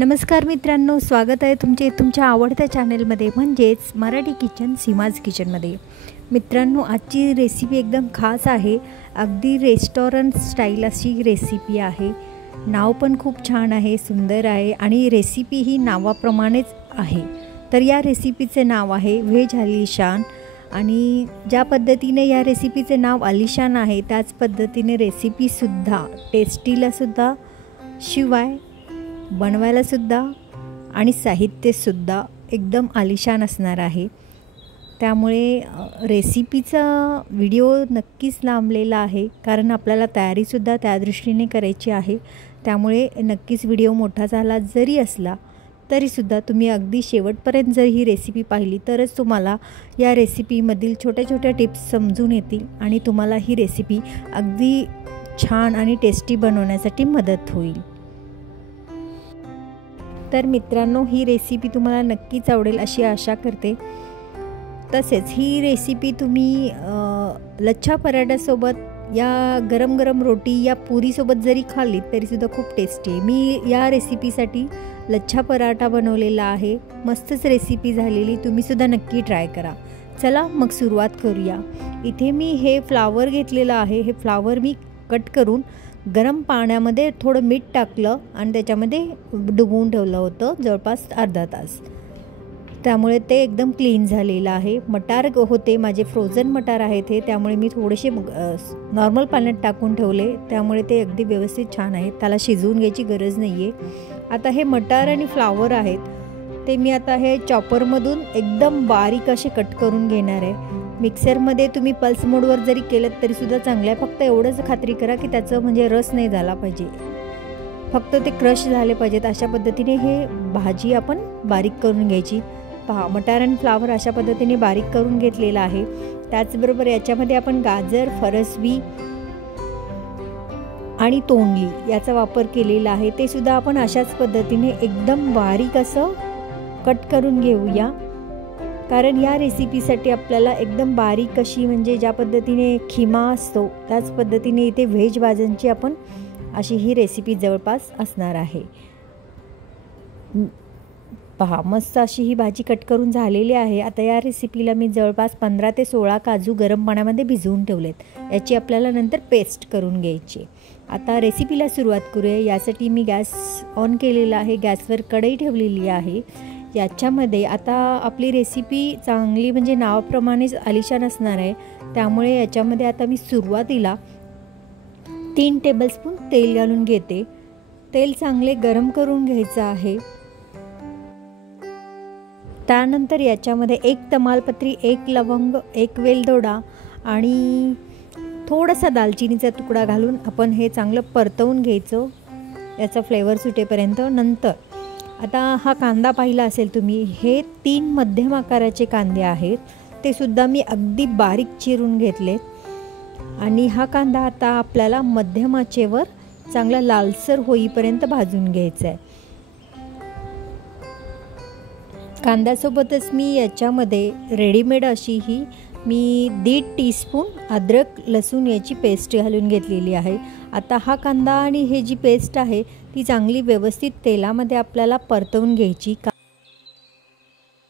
नमस्कार मित्रांनो, स्वागत आहे तुमच्या आवडत्या चॅनलमध्ये म्हणजेच मराठी किचन सीमाज किचनमध्ये। मित्रांनो, आजची रेसिपी एकदम खास आहे। अगदी रेस्टॉरंट स्टाईल अशी रेसिपी आहे। नाव पण खूप छान आहे, सुंदर आहे आणि रेसिपी ही नावाप्रमाणेच आहे। तर या रेसिपीचे नाव आहे व्हेज आलिशान आणि ज्या पद्धतीने या रेसिपीचे नाव आलिशान आहे त्याच पद्धतीने रेसिपीसुद्धा टेस्टीलासुद्धा शिवाय बनवायलासुद्धा आणि साहित्यसुद्धा एकदम आलिशान असणार आहे। त्यामुळे रेसिपीचा व्हिडिओ नक्कीच लांबलेला आहे, कारण आपल्याला तयारीसुद्धा त्या दृष्टीने करायची आहे। त्यामुळे नक्कीच व्हिडिओ मोठा झाला जरी असला तरीसुद्धा तुम्ही अगदी शेवटपर्यंत जर ही रेसिपी पाहिली तरच तुम्हाला या रेसिपीमधील छोट्या छोट्या टिप्स समजून येतील आणि तुम्हाला ही रेसिपी अगदी छान आणि टेस्टी बनवण्यासाठी मदत होईल। तर मित्रांनो, ही रेसिपी तुम्हाला नक्कीच आवडेल अशी आशा करते। तसेच ही रेसिपी तुम्ही लच्छा पराठ्यासोबत या गरम गरम रोटी या पुरीसोबत जरी खाल्ली तरीसुद्धा खूप टेस्टी आहे। मी या रेसिपीसाठी लच्छा पराठा बनवलेला आहे। मस्तच रेसिपी झालेली, तुम्हीसुद्धा नक्की ट्राय करा। चला मग सुरुवात करूया। इथे मी हे फ्लावर घेतलेलं आहे। हे फ्लावर मी कट करून गरम पाण्यामध्ये थोडं मीठ टाकलं आणि त्याच्यामध्ये डुबवून ठेवलं होतं जवळपास अर्धा तास। त्यामुळे ते एकदम क्लीन झालेलं आहे। मटार होते माझे, फ्रोझन मटार आहेत हे, त्यामुळे मी थोडेसे नॉर्मल पाण्यात टाकून ठेवले, त्यामुळे ते अगदी व्यवस्थित छान आहे। त्याला शिजवून घ्यायची गरज नाही आहे। आता हे मटार आणि फ्लावर आहेत ते मी आता हे चॉपरमधून एकदम बारीक असे कट करून घेणार आहे। मिक्सरमध्ये तुम्ही पल्स मोडवर जरी केलं तरीसुद्धा चांगलं आहे। फक्त एवढंच खात्री करा की त्याचं म्हणजे रस नाही झाला पाहिजे, फक्त ते क्रश झाले पाहिजेत। अशा पद्धतीने हे भाजी आपण बारीक करून घ्यायची। पहा, मटार आणि फ्लावर अशा पद्धतीने बारीक करून घेतलेला आहे। त्याचबरोबर याच्यामध्ये आपण गाजर, फरसबी आणि तोंडली याचा वापर केलेला आहे। ते सुद्धा आपण अशाच पद्धतीने एकदम बारीक असं कट करून घेऊया, कारण या रेसिपीसाठी आपल्याला एकदम बारीक अशी म्हणजे ज्या पद्धतीने खिमा असतो त्याच पद्धतीने इथे व्हेज भाज्यांची आपण अशी ही रेसिपी जवळपास असणार आहे। पहा, मस्त अशी ही भाजी कट करून झालेली आहे। आता या रेसिपीला मी जवळपास 15 ते 16 काजू गरम पाण्यामध्ये भिजवून ठेवलेत। याची आपल्याला नंतर पेस्ट करून घ्यायची। आता रेसिपीला सुरुवात करूया। यासाठी मी गॅस ऑन केलेला आहे, गॅसवर कढई ठेवलेली आहे। याच्यामध्ये आता आपली रेसिपी चांगली म्हणजे नावाप्रमाणेच आलिशान असणार आहे, त्यामुळे याच्यामध्ये आता मी सुरुवातीला 3 टेबलस्पून तेल घालून घेते। तेल चांगले गरम करून घ्यायचं आहे। त्यानंतर याच्यामध्ये 1 तमालपत्री, 1 लवंग, 1 वेलदोडा आणि थोडासा दालचिनीचा तुकडा घालून आपण हे चांगलं परतवून घ्यायचं याचा फ्लेवर सुटेपर्यंत। नंतर आता हा कांदा पाहिला असेल तुम्ही, हे 3 मध्यम आकाराचे कांदे आहेत, ते सुद्धा मी अगदी बारीक चिरून घेतले आणि हा कांदा आता आपल्याला मध्यम आचेवर चांगला लालसर होईपर्यंत भाजून घ्यायचा आहे। कांद्यासोबतच मी याच्यामध्ये रेडीमेड अशी ही मी 1.5 टीस्पून अद्रक लसूण याची पेस्ट घालून घेतलेली आहे। आता हा कांदा आणि हे जी पेस्ट आहे ती चांगली व्यवस्थित तेलामध्ये आपल्याला परतवून घ्यायची।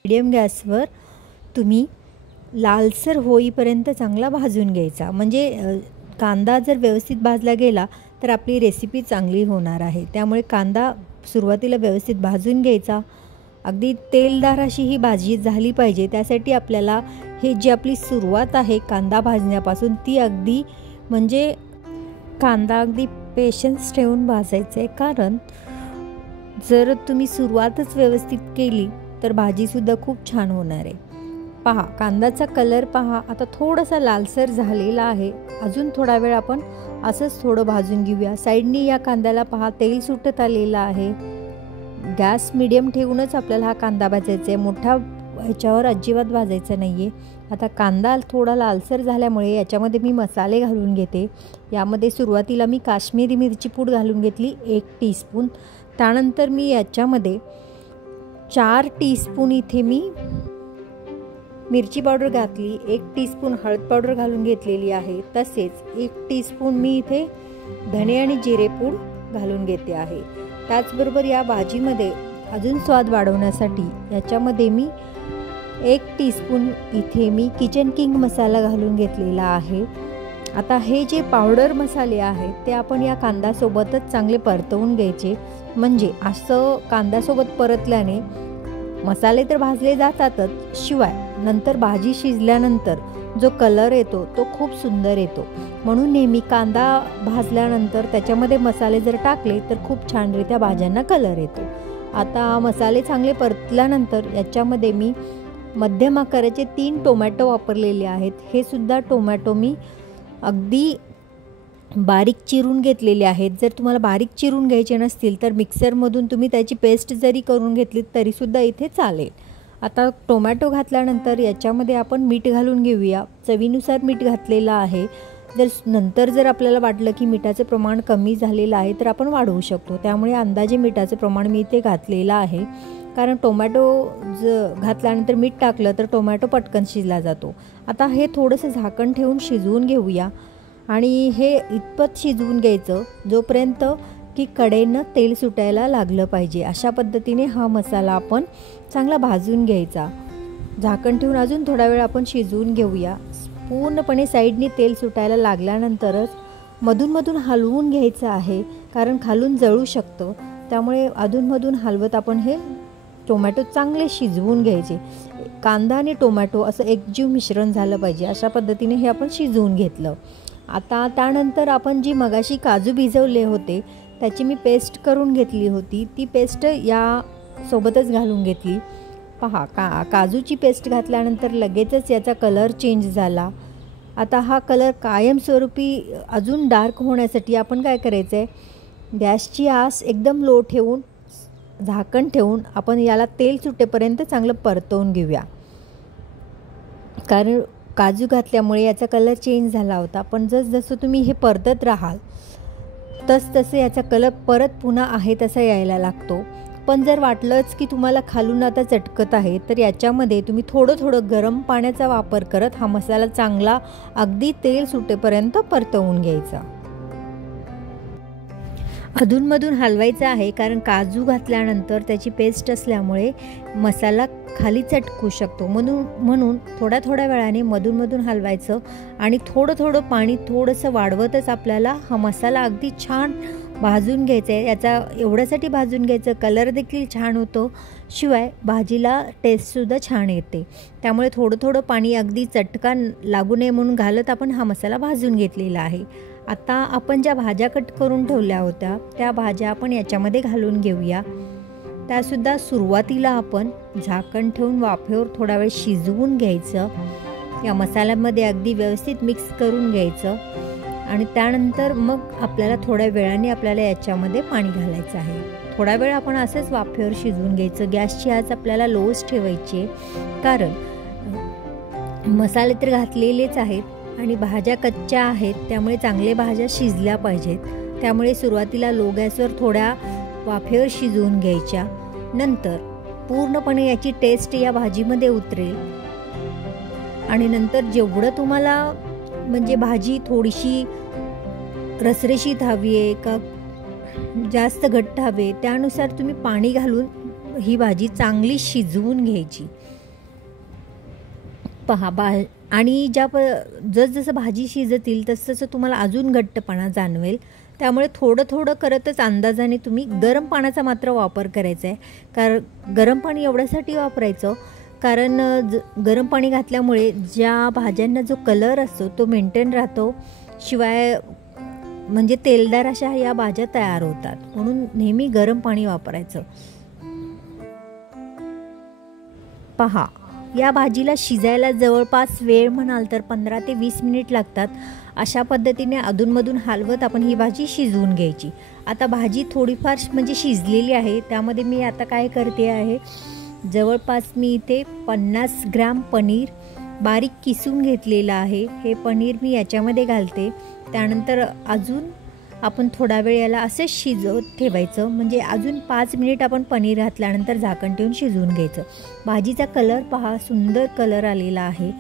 मीडियम गॅसवर तुम्ही लालसर होईपर्यंत चांगला भाजून घ्यायचा, म्हणजे कांदा जर व्यवस्थित भाजला गेला तर आपली रेसिपी चांगली होणार आहे। त्यामुळे कांदा सुरुवातीला व्यवस्थित भाजून घ्यायचा। अगदी तेलदार अशी ही भाजी झाली पाहिजे, त्यासाठी आपल्याला हे जी आपली सुरुवात आहे कांदा भाजण्यापासून ती अगदी म्हणजे कांदा अगदी पेशन्स ठेवून भाजायचं आहे, कारण जर तुम्ही सुरुवातच व्यवस्थित केली तर भाजीसुद्धा खूप छान होणार आहे। पहा, कांद्याचा कलर पहा आता थोडासा लालसर झालेला आहे। अजून थोडा वेळ आपण असंच थोडं भाजून घेऊया। साईडनी या कांद्याला पहा तेल सुटत आलेलं आहे। गॅस मीडियम ठेवूनच आपल्याला हा कांदा भाजायचा आहे, मोठा ह्याच्यावर अजिबात भाजायचं नाही आहे। आता कांदा थोडा लालसर झाल्यामुळे याच्यामध्ये मी मसाले घालून घेते। यामध्ये सुरुवातीला मी काश्मीरी मिरची पूड घालून घेतली 1 टीस्पून। त्यानंतर मी याच्यामध्ये 4 टीस्पून इथे मी मिरची पावडर घातली, 1 टीस्पून हळद पावडर घालून घेतलेली आहे। तसेच 1 टीस्पून मी इथे धने आणि जिरे पूड घालून घेते आहे। त्याचबरोबर या भाजीमध्ये अजून स्वाद वाढवण्यासाठी याच्यामध्ये मी 1 टीस्पून इथे मी किचन किंग मसाला घालून घेतलेला आहे। आता हे जे पावडर मसाले आहेत ते आपण या कांद्यासोबतच चांगले परतवून घ्यायचे, म्हणजे असं कांद्यासोबत परतल्याने मसाले तर भाजले जातातच, शिवाय नंतर भाजी शिजल्यानंतर जो कलर येतो तो खूप सुंदर येतो। म्हणून नेहमी कांदा भाजल्यानंतर त्याच्यामध्ये मसाले जर टाकले तर खूप छानरित्या भाज्यांना कलर येतो। आता मसाले चांगले परतल्यानंतर याच्यामध्ये मी मध्यम आकाराचे 3 टोमॅटो वापरलेले आहेत। हे सुद्धा टोमॅटो मी अगदी बारीक चिरून घेतलेले आहेत। जर तुम्हाला बारीक चिरून घ्यायचे नसतील तर मिक्सरमधून तुम्ही त्याची पेस्ट जरी करून घेतली तरीसुद्धा इथे चालेल। आता टोमॅटो घातल्यानंतर याच्यामध्ये आपण मीठ घालून घेऊया। चवीनुसार मीठ घातलेलं आहे। नंतर जर आपल्याला वाटलं की मिठाचं प्रमाण कमी झालेलं आहे तर आपण वाढवू शकतो, त्यामुळे अंदाजे मिठाचं प्रमाण मी इथे घातलेलं आहे। कारण टोमॅटो घातल्यानंतर मीठ टाकलं तर टोमॅटो पटकन शिजला जातो। आता हे थोडंसं झाकण ठेवून शिजवून घेऊया आणि हे इतपत शिजवून घ्यायचं जोपर्यंत की कढईनं तेल सुटायला लागलं पाहिजे। अशा पद्धतीने हा मसाला आपण चांगला भाजून घ्यायचा। झाकण ठेवून अजून थोडा वेळ आपण शिजवून घेऊया। पूर्णपणे साईडनी तेल सुटायला लागल्यानंतरच मधूनमधून हलवून घ्यायचं आहे, कारण खालून जळू शकतं, त्यामुळे अधूनमधून हलवत आपण हे टोमॅटो चांगले शिजवून घ्यायचे। कांदा आणि टोमॅटो असं एकजीव मिश्रण झालं पाहिजे, अशा पद्धतीने हे आपण शिजवून घेतलं। आता त्यानंतर आपण जी मगाशी काजू भिजवले होते त्याची मी पेस्ट करून घेतली होती, ती पेस्ट या सोबतच घालून घेतली। पहा, काजूची पेस्ट घातल्यानंतर लगेचच याचा कलर चेंज झाला। आता हा कलर कायमस्वरूपी अजून डार्क होण्यासाठी आपण काय करायचं आहे, गॅसची आस एकदम लो ठेवून झाकण ठेवून आपण याला तेल सुटेपर्यंत चांगलं परतवून घेऊया। कारण काजू घातल्यामुळे याचा कलर चेंज झाला होता, पण जसजसं तुम्ही हे परतत राहाल तसं याचा कलर परत पुन्हा आहे तसा यायला लागतो। पण जर वाटलंच की तुम्हाला खालून आता चटकत आहे तर याच्यामध्ये तुम्ही थोडं गरम पाण्याचा वापर करत हा मसाला चांगला अगदी तेल सुटेपर्यंत परतवून घ्यायचा। अधूनमधून हलवायचं आहे, कारण काजू घातल्यानंतर त्याची पेस्ट असल्यामुळे मसाला खाली चटकू शकतो। म्हणून थोड्या वेळाने मधून हलवायचं आणि थोडं पाणी थोडंसं वाढवतच आपल्याला हा मसाला अगदी छान भाजून घ्यायचा आहे। याचा एवढ्यासाठी भाजून घ्यायचं, कलर देखील छान होतो, शिवाय भाजीला टेस्टसुद्धा छान येते। त्यामुळे थोडं पाणी अगदी चटका लागू नये म्हणून घालत आपण हा मसाला भाजून घेतलेला आहे। आता आपण ज्या भाज्या कट करून ठेवल्या होत्या त्या भाज्या आपण याच्यामध्ये घालून घेऊया। त्यासुद्धा सुरुवातीला आपण झाकण ठेवून वाफेवर थोडा वेळ शिजवून घ्यायचं, या मसाल्यामध्ये अगदी व्यवस्थित मिक्स करून घ्यायचं आणि त्यानंतर मग आपल्याला थोड्या वेळाने आपल्याला याच्यामध्ये पाणी घालायचं आहे। थोडा वेळ आपण असंच वाफेवर शिजवून घ्यायचं। गॅसची आच आपल्याला लोच ठेवायची आहे, कारण मसाले तर घातलेलेच आहेत आणि भाज्या कच्च्या आहेत, त्यामुळे चांगले भाज्या शिजल्या पाहिजेत। त्यामुळे सुरुवातीला लो गॅसवर थोड्या वाफेवर शिजवून घ्यायच्या, नंतर पूर्णपणे याची टेस्ट या भाजीमध्ये उतरेल आणि नंतर जेवढं तुम्हाला म्हणजे भाजी थोडीशी रसरशीत हवी आहे का जास्त घट्ट हवे त्यानुसार तुम्ही पाणी घालून ही भाजी चांगली शिजवून घ्यायची। पहा आणि जसजसं भाजी शिजतील तसतसं तुम्हाला अजून घट्टपणा जाणवेल, त्यामुळे थोडं करतच अंदाजाने तुम्ही गरम पाण्याचा मात्र वापर करायचा आहे। कारण गरम पाणी एवढ्यासाठी वापरायचं कारण गरम पाणी घातल्यामुळे ज्या भाज्यांना जो कलर असतो तो मेंटेन राहतो, शिवाय म्हणजे तेलदार अशा या भाज्या तयार होतात, म्हणून नेहमी गरम पाणी वापरायचं। पहा, या भाजीला शिजायला जवळपास वेळ म्हणाल तर 15 ते 20 मिनिट लागतात। अशा पद्धतीने अधूनमधून हलवत आपण ही भाजी शिजवून घ्यायची। आता भाजी थोडीफार म्हणजे शिजलेली आहे, त्यामध्ये मी आता काय करते आहे, जवळपास मी इथे 50 ग्रॅम पनीर बारीक किसून घेतलेलं आहे। हे पनीर मी याच्यामध्ये घालते। त्यानंतर अजून आपण थोडा वेळ याला असेच शिजवत ठेवायचं, म्हणजे अजून 5 मिनिट आपण पनीर घातल्यानंतर झाकण ठेवून शिजवून घ्यायचं। भाजीचा कलर पहा, सुंदर कलर आलेला आहे।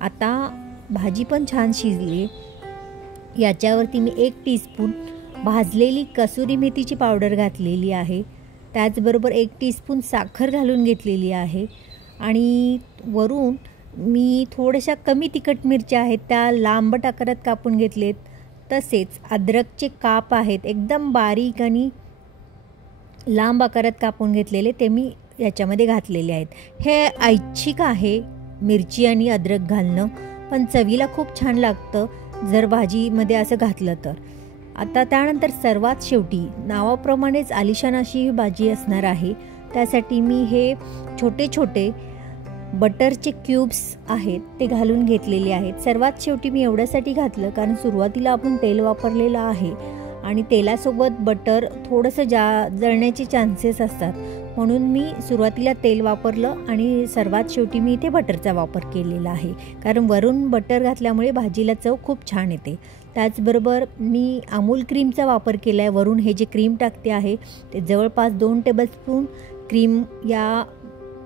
आता भाजी पण छान शिजली। याच्यावरती मी 1 टीस्पून भाजलेली कसुरी मेथीची पावडर घातलेली आहे, त्याचबरोबर 1 टीस्पून साखर घालून घेतलेली आहे आणि वरून मी थोड्याशा कमी तिखट मिरच्या आहेत त्या लांबट आकारात कापून घेतलेत. तसेच अद्रकचे काप आहेत एकदम बारीक आणि लांब आकारात कापून घेतलेले, ते मी याच्यामध्ये घातलेले आहेत. हे ऐच्छिक आहे मिरची आणि अद्रक घालणं, पण चवीला खूप छान लागतं जर भाजीमध्ये असं घातलं तर. आता त्यानंतर सर्वात शेवटी नावाप्रमाणेच आलिशान अशी ही भाजी असणार आहे. त्यासाठी मी हे छोटे छोटे बटरचे क्यूब्स आहेत ते घालून घेतलेले आहेत. सर्वात शेवटी मी एवढ्यासाठी घातलं कारण सुरुवातीला आपण तेल वापरलेलं आहे आणि तेलासोबत बटर थोडंसं जळण्याचे चान्सेस असतात, म्हणून मी सुरुवातीला तेल वापरलं आणि सर्वात शेवटी मी इथे बटरचा वापर केलेला आहे, कारण वरून बटर घातल्यामुळे भाजीला चव खूप छान येते. त्याचबरोबर मी अमूल क्रीमचा वापर केला आहे. वरून हे जे क्रीम टाकते आहे ते जवळपास 2 टेबलस्पून क्रीम या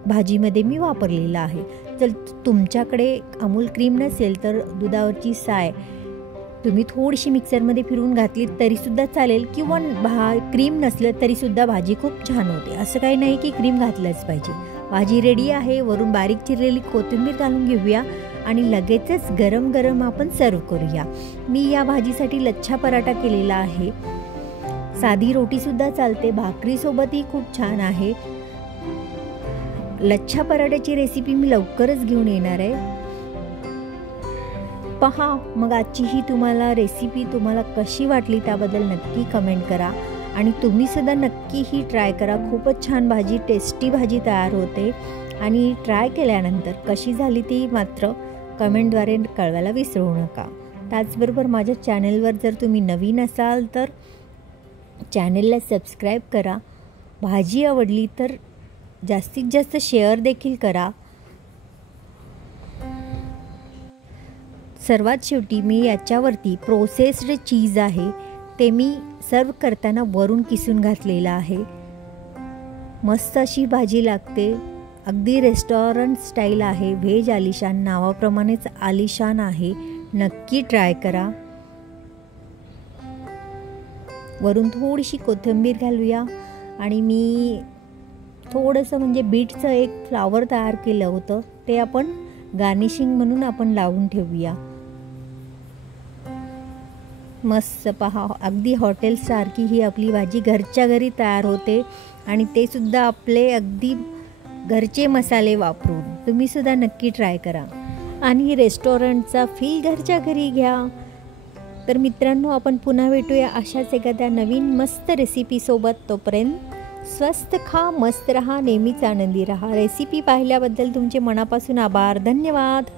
भाजीमध्ये मी वापरलेला आहे. जर तुमच्याकडे अमूल क्रीम नसेल तर दुधावरची साय तुम्ही थोडीशी मिक्सरमध्ये फिरवून घातली तरीसुद्धा चालेल, किंवा क्रीम नसलं तरीसुद्धा भाजी खूप छान होते. असं काही नाही की क्रीम घातलंच पाहिजे. भाजी रेडी आहे. वरून बारीक चिरलेली कोथिंबीर घालून घेऊया आणि लगेचच गरम गरम आपण सर्व करूया. मी या भाजीसाठी लच्छा पराठा केलेला आहे. साधी रोटीसुद्धा चालते, भाकरीसोबतही खूप छान आहे. लच्छा पराठ्याची रेसिपी मी लवकरच घेऊन येणार आहे. पहा मग आजची ही रेसिपी तुम्हाला कशी वाटली त्याबद्दल नक्की कमेंट करा आणि तुम्हीसुद्धा नक्की ही ट्राय करा. खूपच छान भाजी, टेस्टी भाजी तयार होते आणि ट्राय केल्यानंतर कशी झाली ती मात्र कमेंटद्वारे कळवायला विसरू नका. त्याचबरोबर माझ्या चॅनलवर जर तुम्ही नवीन असाल तर चॅनलला सबस्क्राईब करा. भाजी आवडली तर जास्तीत जास्त शेअर देखील करा. सर्वात शेवटी मी याच्यावरती प्रोसेस्ड चीज आहे ते मी सर्व करताना वरून किसून घातलेलं आहे. मस्त अशी भाजी लागते. अगदी रेस्टॉरंट स्टाईल आहे. व्हेज आलिशान, नावाप्रमाणेच आलिशान आहे. नक्की ट्राय करा. वरून थोडीशी कोथिंबीर घालूया आणि मी थोडंसं म्हणजे बीटचं एक फ्लावर तयार केलं होतं ते आपण गार्निशिंग म्हणून आपण लावून ठेवूया. मस्त पहा, अगदी हॉटेलसारखी ही आपली भाजी घरच्या घरी तयार होते आणि ते सुद्धा आपले अगदी घरचे मसाले वापरून. तुम्हीसुद्धा नक्की ट्राय करा आणि रेस्टॉरंटचा फील घरच्या घरी घ्या. तर मित्रांनो, आपण पुन्हा भेटूया अशाच एखाद्या नवीन मस्त रेसिपीसोबत. तोपर्यंत स्वस्त खा, मस्त रहा, नेहमीच आनंदी रहा. रेसिपी पाहिल्याबद्दल तुमचे मनापासून आभार. धन्यवाद.